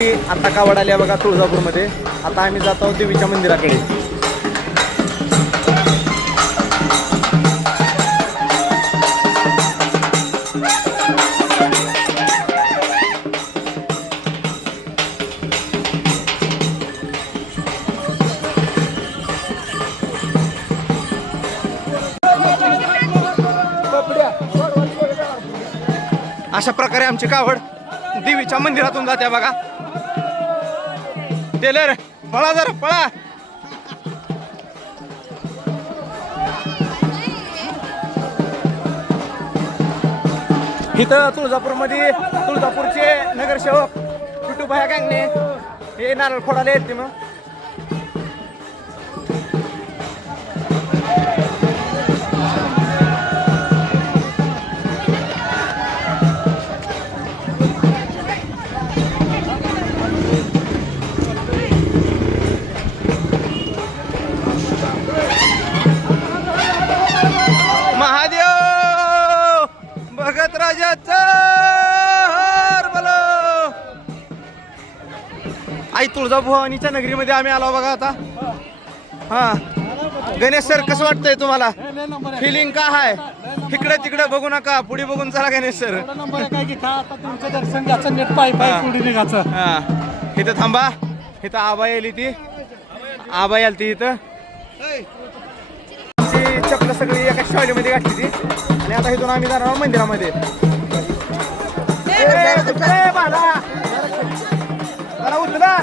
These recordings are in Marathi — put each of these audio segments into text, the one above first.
आता कावड आल्या बघा तुळजापूरमध्ये. आता आम्ही जात आहोत देवीच्या मंदिराकडे. अशा प्रकारे आमची कावड देवीच्या मंदिरातून जाते बघा. टेलर पळा जरा पळा. इथं तुळजापूरमध्ये तुळजापूरचे नगरसेवक विठूभाया गांगणे हे नारळ फोडायला येते. मग आई तुळजाभवानीच्या नगरीमध्ये आम्ही आलो बघा आता. हा गणेश सर, कसं वाटतंय तुम्हाला? फिलिंग काय आहे? इकडे तिकडे बघू नका, पुढे बघून चला गणेश सर. इथं थांबा. इथं आबा येईल, ती आबा याल ती इथं. चपल सगळी एका शाळेमध्ये घातली ती. आणि आता इथून आम्ही जाणार मंदिरामध्ये. उचला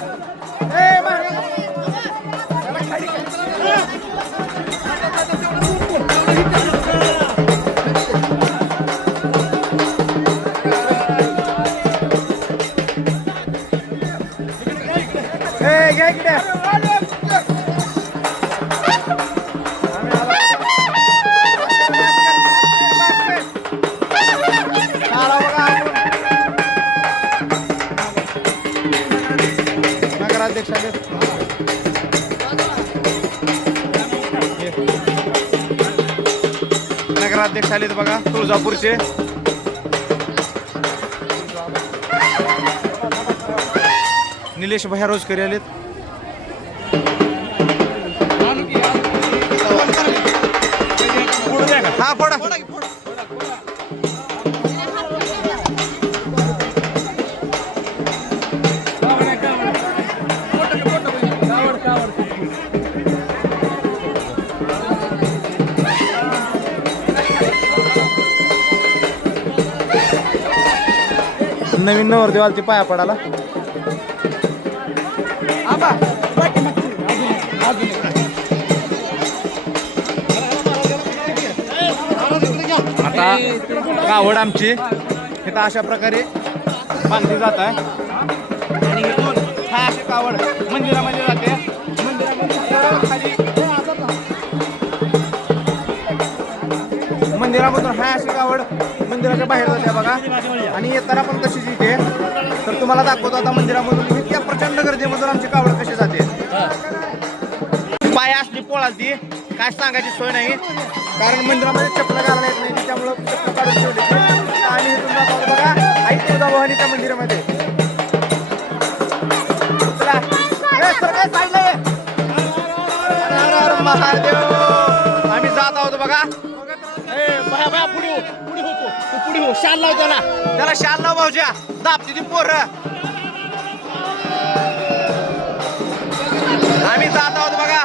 घ्या इकडे. नगराध्यक्ष आलेत बघा तुळजापूरचे. निलेश भैया रोजकरी आलेत. हा फोडा. नवीन नवरदेव आलती पाया पडायला. आता कावड आमची इथं अशा प्रकारे बांधली जात आहे. आणि इथून हा अशी कावड मंदिरामध्ये जाते. मंदिरामधून हा अशी कावड मंदिराच्या बाहेर जाते बघा. आणि येताना पण तशीच इथे. तर तुम्हाला दाखवतो आता मंदिरामधून इतक्या प्रचंड गर्दीमधून आमची कावड कशी जाते. पाय असली पोळाल ती काय सांगायची सोय नाही. कारण मंदिरामध्ये चप्पल घालायला येत नाही, त्यामुळं चप्पल काढून ठेवली. आणि इथून जातो बघा आई तुळजाभवानीच्या मंदिरामध्ये. महादेव आम्ही जात आहोत बघा. पुढे हो शाल लाव त्याला शाल लाव भाऊज्या. दाबती ती पोरं. आम्ही जात आहोत बघा.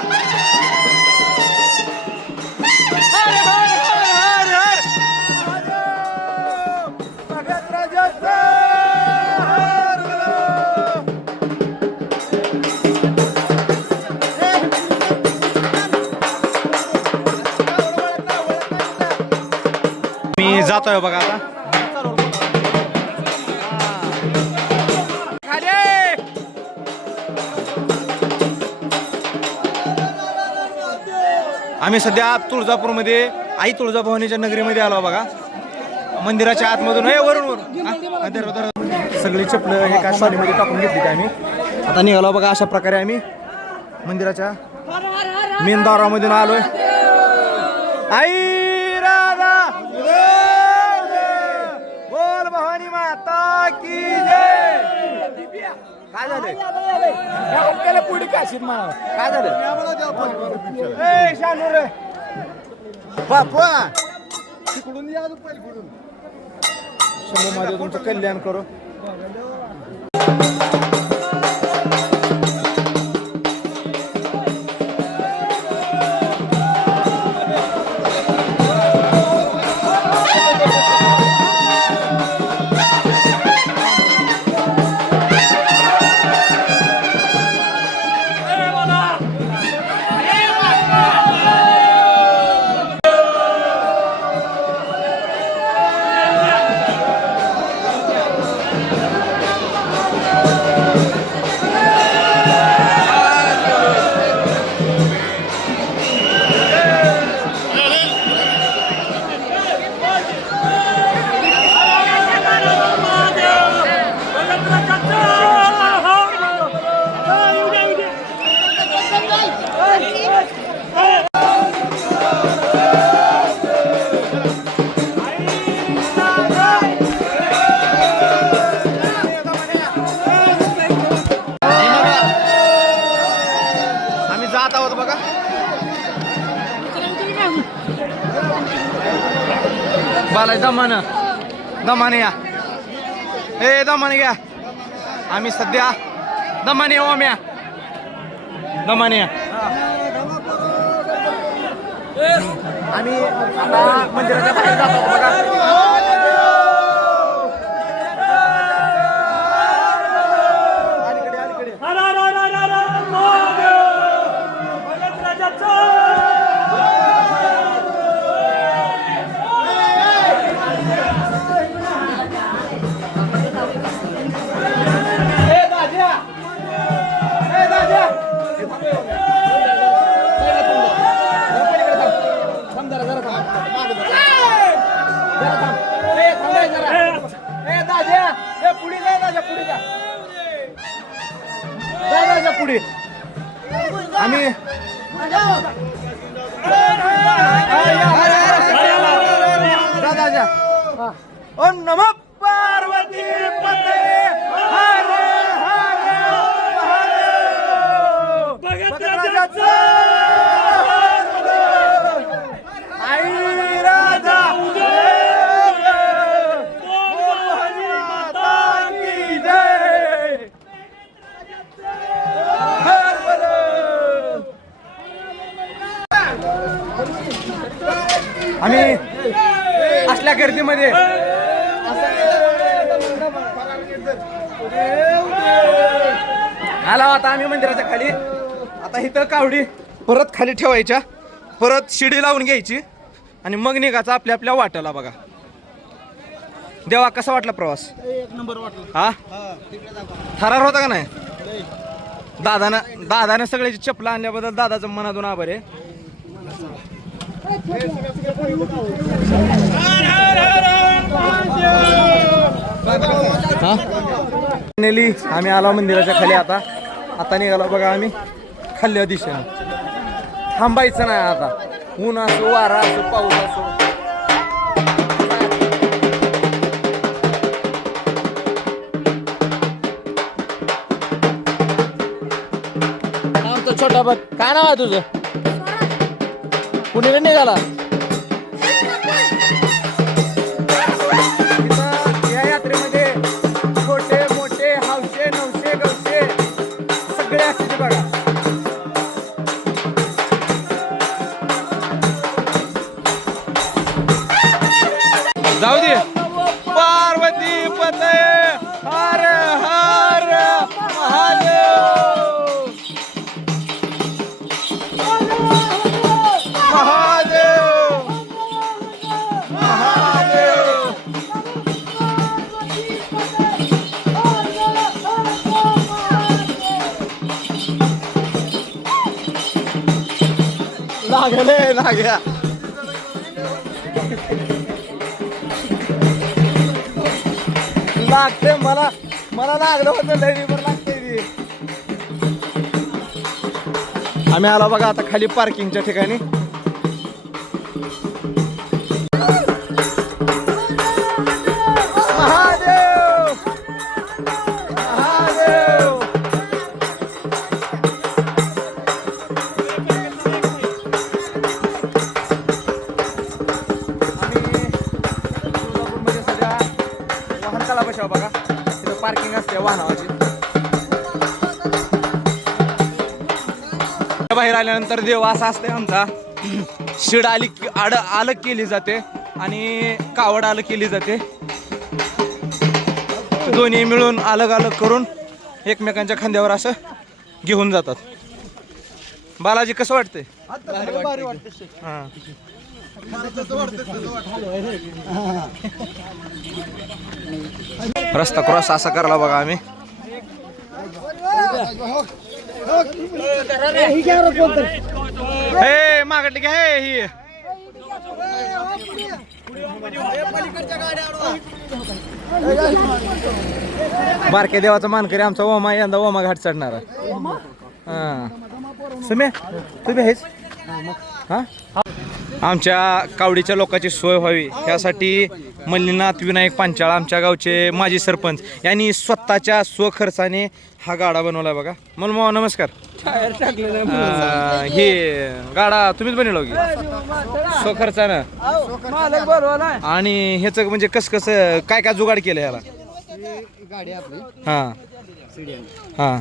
मी जातोय बघा आता. आम्ही सध्या तुळजापूरमध्ये आई तुळजाभवानीच्या नगरीमध्ये आलो बघा. मंदिराच्या आतमधून वरून सगळी चपलं हे काय शालीमध्ये टाकून घेतली. आम्ही आता निघालो बघा. अशा प्रकारे आम्ही मंदिराच्या मेन दारामधून आलोय. आई राधा बोल भवानी माता की जय. काय झालं आपल्याला पुढे काशीत मला काय झालं ए शानूर बापा तिकडून या पलीकडून शंभू माझं तुमचं कल्याण करो. जात आहोत बघा. बालाजी दमाने या ए दमाने घ्या. आम्ही सध्या दमाने ओम्या दमाने या. आम्ही आता मंदिराच्या बाहेर जात आहोत बघा. पुढे आम्ही दादा ओम नमः पार्वती पते हर हर महादेव. आई राजा आम्ही असल्या गर्दीमध्ये आला आता आम्ही मंदिराच्या खाली. आता इथं कावडी परत खाली ठेवायच्या, परत शिडी लावून घ्यायची आणि मग निघायचं आपल्या आपल्या वाट्याला. बघा देवा कसा वाटला प्रवास? एक नंबर वाटला. हा थरार होता का नाही? दादानं सगळ्याची चप्पल आणल्याबद्दल दादाचं मनातून आभार आहे. नेली आम्ही आलो मंदिराच्या खाली. आता निघालो बघा आम्ही खाल्ल्या दिशेने. थांबायचं नाही आता, ऊन असो वारा असो पाऊस असो. छोटा बघ काय नाव आहे तुझं? कुणीकडे निघाला? या यात्रेमध्ये छोटे मोठे हौशे नवशे गवशे सगळे असते बघा. जाऊ दे. पार्वती पते हर हर महादेव. लागल्या लागते मला लागलं होतं लढीवर लागते. आम्ही आलो बघा आता खाली पार्किंगच्या ठिकाणी. महादेव महादेव बाहेर आल्यानंतर देव असा असते आमचा. शिड आली अलग केली जाते आणि कावड अलग केली जाते. दोन्ही मिळून अलग अलग करून एकमेकांच्या खांद्यावर असं घेऊन जातात. बालाजी कसं वाटतंय? हां रस्ता क्रॉस असा करला बघा आम्ही. हे मागटली का हे ही बारक्या देवाचा मानकरी आमचा ओमा यंदा ओमा घाट चढणार. हा सुम्या तुम्ही आहेस हा. आमच्या कावडीच्या लोकांची सोय व्हावी यासाठी मल्लीनाथ विनायक पांचाळ आमच्या गावचे माजी सरपंच यांनी स्वतःच्या स्वखर्चाने हा गाडा बनवला बघा. मलमो नमस्कार. हे गाडा तुम्हीच बनवला की स्वखर्चानं? आणि ह्याचं म्हणजे कसं कसं काय काय जुगाड केलं ह्याला? गाडी आपली हां हां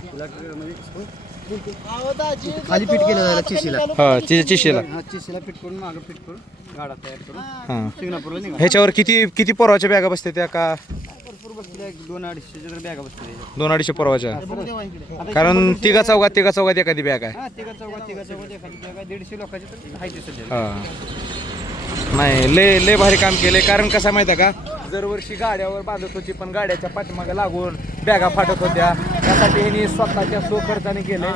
खाली पीठ केलं जायला चिशीला. हा चिशीला चिशीला पीठ करून मागं पीठ करून गाडा तयार करून हां. सिंगणापूरला निघाला. ह्याच्यावर किती किती पोरवाच्या बॅगा बसते त्या का? भरपूर बसले 200-250 तर बॅगा बसले. 200-250 पोरवाच्या. कारण तिघा चौघात एखादी बॅग आहे. हा तिघा चौघात एखादी बॅगा 150 लोकांची तर हायची सध्या. हा नाही लय भारी काम केले. कारण कसं माहिती आहे का, दरवर्षी गाड्यावर बांधत होती पण गाड्याच्या पाठीमागे लागून बॅगा फाटत होत्या. त्यासाठी ह्यांनी स्वतःच्या स्वखर्चाने केले.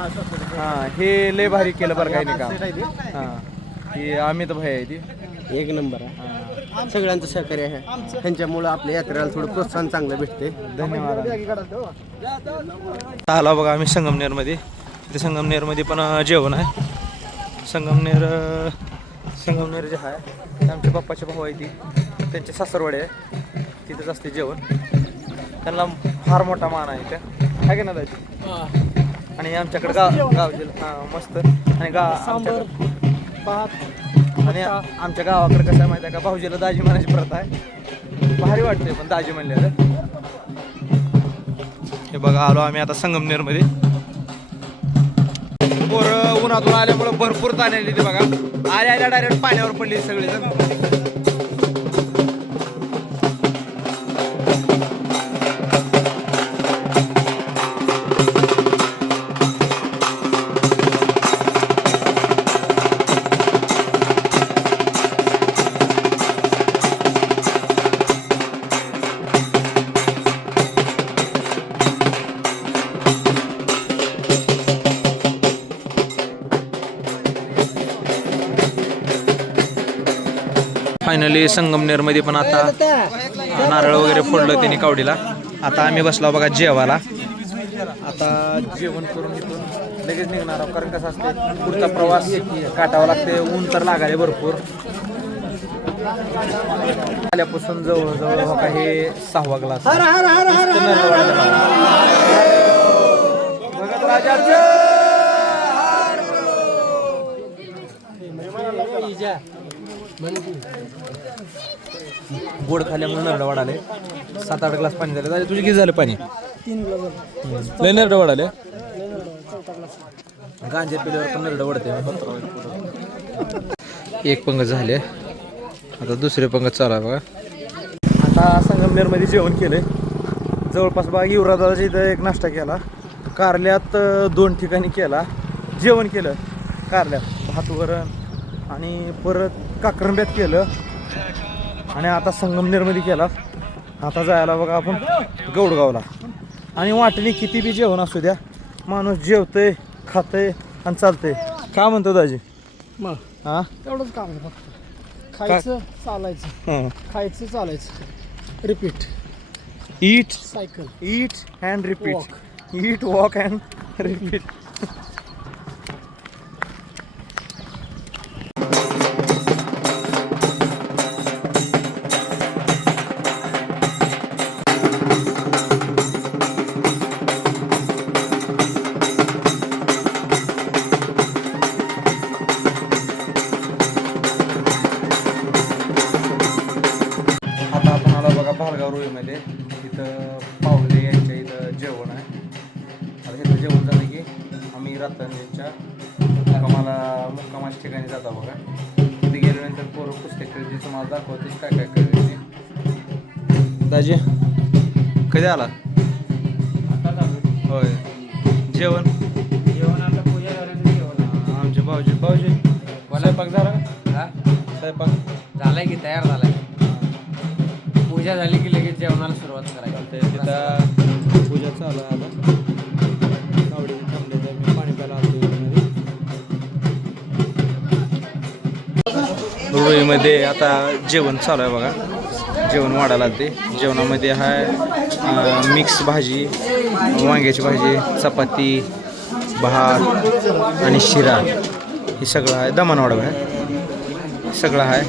हां हे लय भारी केलं बरं काही नाही काम. हां ही अमित भाई आहे ती एक नंबर आहे. सगळ्यांचं सहकार्य आहे. त्यांच्यामुळं आपल्या यात्रेला थोडं प्रोत्साहन चांगलं भेटते. धन्यवाद. आला बघा आम्ही संगमनेरमध्ये. तिथे संगमनेरमध्ये पण जेवण आहे. संगमनेर जे आहे ते आमच्या पप्पाचे भाऊ आहे ती त्यांचे सासरवाडे आहे. तिथंच असते जेवण. त्यांना फार मोठा मान आहे त्या आहे की ना दाजी. आणि आमच्याकडे गावचे हां मस्त. आणि आणि आमच्या गावाकडे कसं आहे माहिती आहे का, भाऊजीला दाजी म्हणायची प्रथा आहे. भारी वाटते पण दाजी म्हणलेलं. हे बघा आलो आम्ही आता संगमनेरमध्ये. पोरं उन्हातून आल्यामुळं भरपूर ताण आली. ते बघा आल्या डायरेक्ट पाण्यावर पडली सगळेजण. फायनली संगमनेरमध्ये पण आता नारळ वगैरे फोडलं त्यांनी कावडीला. आता आम्ही बसलो बघा जेवायला. आता जेवण करून इथून लगेच निघणार आहोत. कारण कसं असते पुढचा प्रवास काटावा लागते. ऊन तर लागाले भरपूर. आल्यापासून जवळजवळ बघा हे 6वा ग्लास भगत राजाचं गोड खाल्यामुळे नरड वाढाले. 7-8 ग्लास पाणी झाले. तुझे किती झालं पाणी? 3 ग्लास. लय नरड वाढाले. गांजे पिल्यावर पण नरड वाढते. एक पंगत झाले. आता दुसरे पंगत चालू आहे बघा. आता संगमनेरमध्ये जेवण केलंय. जवळपास बघा युवराजाच्या इथं एक नाश्ता केला. कारल्यात 2 ठिकाणी केला. जेवण केलं कारल्यात भात वरण आणि परत काक्रंब्यात केलं. आणि आता संगमनेरमध्ये केला. आता जायला बघा आपण गौडगावला. आणि वाटणी किती बी जेवण असू द्या माणूस जेवतंय खातंय आणि चालतंय. काय म्हणतो दाजी? मग हां तेवढंच काम आहे फक्त. खायचं चालायचं. हां खायचं चालायचं. Repeat. Eat cycle. Eat and repeat. Eat walk and repeat. भालगाव-रोहीमध्ये इथं पावले यांच्या इथं जेवण आहे. आता इथं जेवण झालं की आम्ही रत्नागिरीच्या मुक्कामाच्या ठिकाणी जाता बघा. तिथे गेल्यानंतर पोरं पुस्तक खेळते, तुम्हाला दाखवतोच काय काय करायचे. दाजी कधी आला? होय. जेवण आता पूजा झाल्यानंतर जेवण. आमचे भाऊजी स्वयंपाक झाला का? हा स्वयंपाक झालाय की तयार झालाय. पूजा झाली की लगेच जेवणाला सुरुवात करायची. तिथं पूजा चालू आहे आता. गावडी थांबले तर मी पाणी प्यायला आलो रुईमध्ये आता जेवण चालू आहे बघा. जेवण वाढायला ते जेवणामध्ये आहे मिक्स भाजी, वांग्याची भाजी, चपाती, भात आणि शिरा. हे सगळं आहे. दमण वाढव आहे सगळं आहे.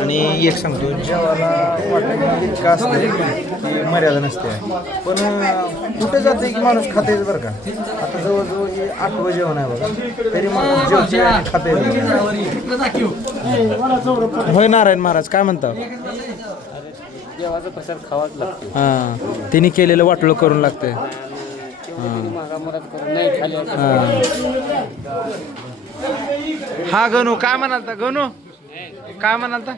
आणि एक सांगतो, जेवायला वाटलं इतकं असतं की मर्यादा नसते. पण कुठं जाते की माणूस खातेच बरं का. आता जवळजवळ हे 8वं जेवण आहे बघा, तरी माणूस जेवते आणि खाते. होय नारायण महाराज काय म्हणता? जेवायचं प्रसाद खावाच लागतो. हां, तिने केलेलं वाटलं करून लागतंय. मागामोरात करून नाही खाली. हा गणू काय म्हणालता? गणू काय म्हणालता?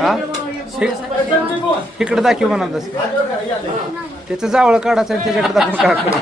हा इकडे दाखव म्हणालतास. त्याचं जावळ काढायचं आणि त्याच्याकडे दाखव का करू.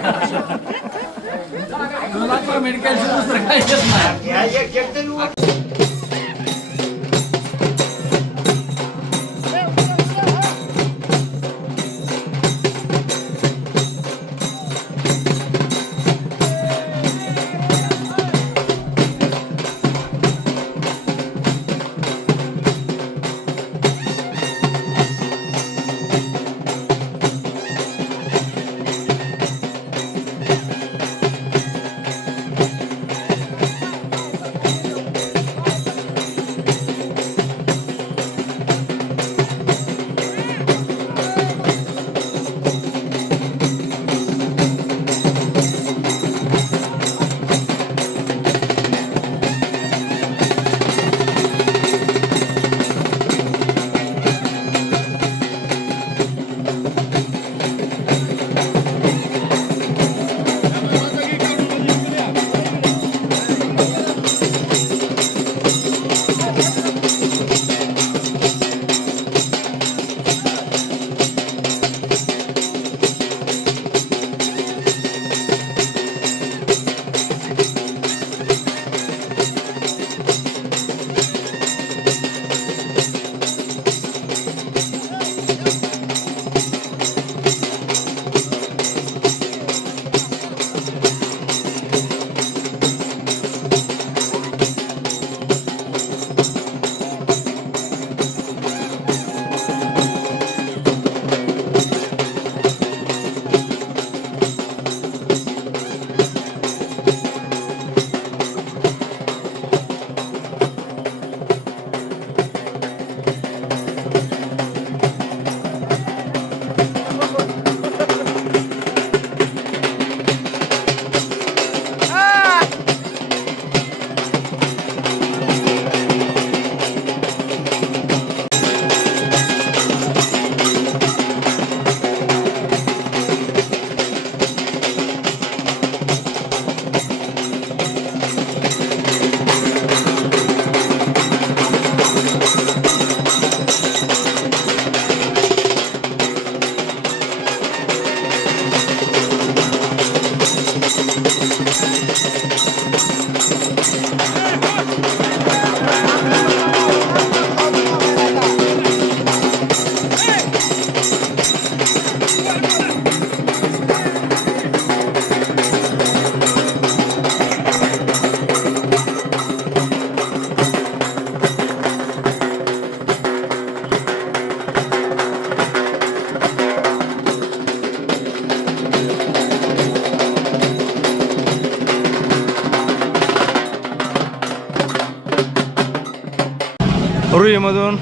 रुईमधून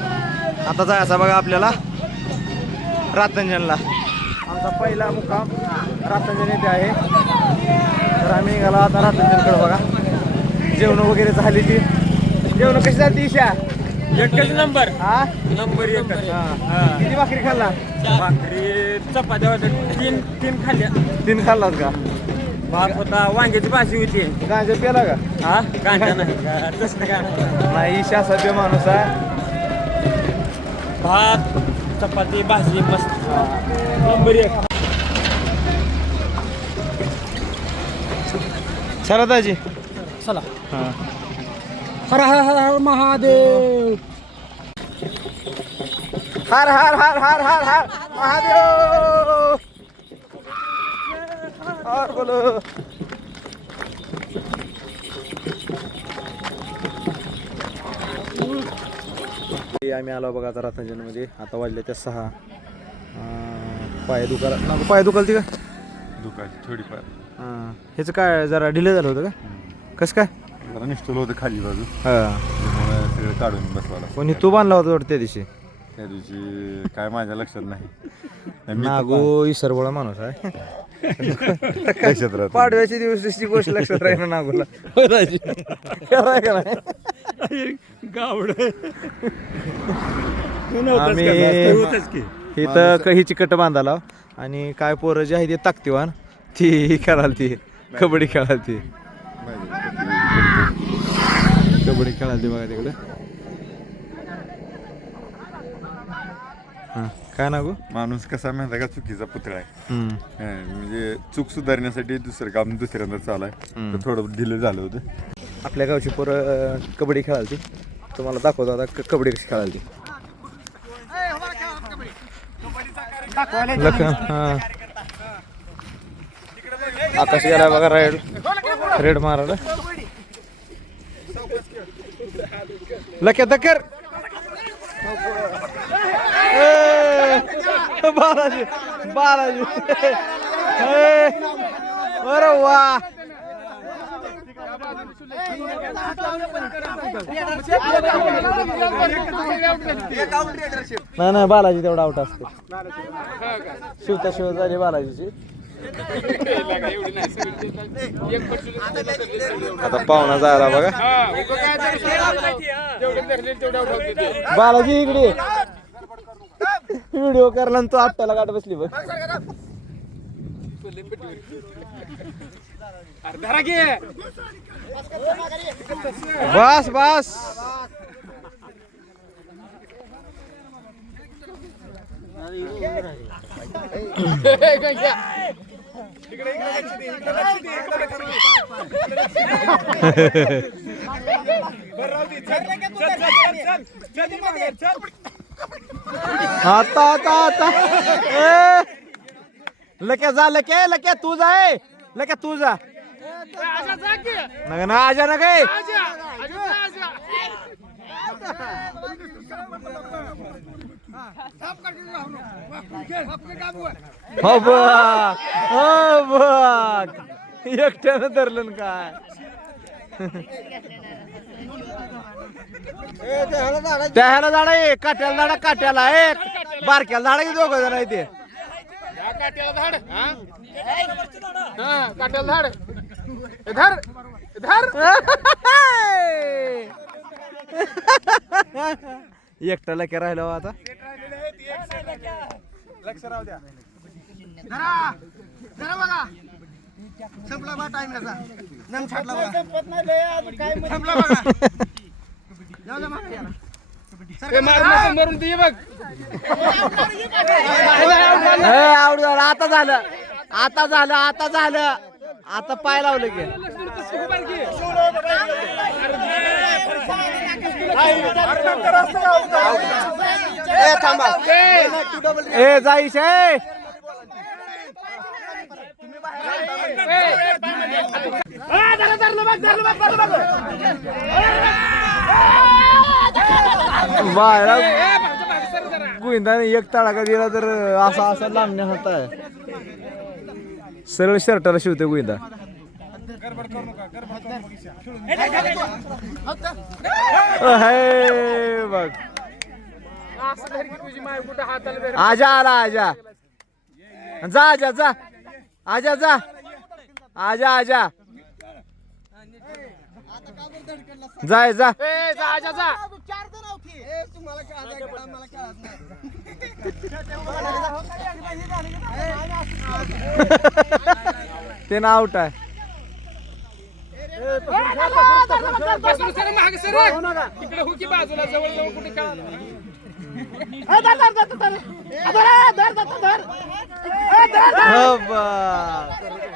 आता जायचा बघा आपल्याला रातंजनला. आमचा पहिला मुक्काम रातंजन येथे आहे. तर आम्ही निघाला आता रातंजनकडे बघा. जेवण वगैरे झाली ती. जेवण कशी झाली ईशा? एकच नंबर. हा नंबर एकच. किती भाकरी खाल्ला? भाकरी चपात्या होत्या तीन खाल्ल्या. 3 खाल्लात का? भात होता, वांग्याची भाजी होती. गांजा पेला का? हा कांदा नाही तसं काय नाही शासकीय माणूस आहे. भात चपाती भाजी मस्त नंबर एक. चला दाजी. चला हां हर हर हर हर महादेव. हर हर हर हर हर हर महादेव. और बोलो. आम्ही आलो बघा आता रत्नागिरीमध्ये. आता वाजले त्या 6. पाय दुखाल ती का दुखायची थोडीफार. हां ह्याचं काय जरा डिले झालं होतं का? कसं काय? जरा निष्ठुल होतं खाली बाजू, हां त्यामुळे सगळं काढून बसवायला. कोणी तू बांधला होता वाटतं त्या दिवशी. त्या दिवशी काय माझ्या लक्षात नाही. मी तर नागो इसरबोळा माणूस आहे. लक्षात राहत पाडव्याच्या दिवशीची गोष्ट लक्षात राहील ना नागोला. खरंय का नाही? आम्ही इथं काही चिकट बांधाला आणि काय पोरं जी आहे ती ताकदीवान ती कराल ती कबड्डी खेळाल ती कबड्डी खेळाल ती बघा तिकडे. हां काय नागो? माणूस कसा माहिती का चुकीचा पुतळा आहे. म्हणजे चूक सुधारण्यासाठी दुसरं काम दुसऱ्यांदा चालू आहे. तर थोडं ढिलं झालं होतं. आपल्या गावची पोरं कबड्डी खेळाल ती. तुम्हाला दाखवतो आता कबड्डी कशी खेळाल ती. आकाश गेला बघा रेड मारायला. लक्या दकर बालाजी बालाजी. अरे वा नाही नाही बालाजी तेवढा आउट असते. शिवता शिव झाली बालाजीची. आता पाहुणा जायला बघा. बालाजी इकडे व्हिडिओ करला तू आपल्याला गाठ बसली बघ. बस बस आता आता आता लक्या जा लक्या तू जाय लक्या तू जा नग ना आजा ना काय हो बघ एकट्यानं धरलं काय. त्या ह्याला झाड आहे काट्याला झाडा काट्याला एक बारक्याला झाडा की दोघं जण आहे ते. एकटा लक्या राहिला हो आता. लक्ष राहू द्या. संपला बा टाइम याचा. नम छाटला बा. संपला बघा. जाऊ दे मागे याला. मरून ती बघ. आउट झालं. आता झालं आता झालं आता झालं. आता पाय लावलं की थांबा. ए जाईश बाहेर गोविंदाने एक तडाखा दिला तर असा असा लांबण्या हात आहे. सरळ शर्टाला शिवते गोविंदा. बघ आजा आला आजा जा आजा जा आजा जा आजा आजा जाय जा ते ना आउट आहे. हो बा.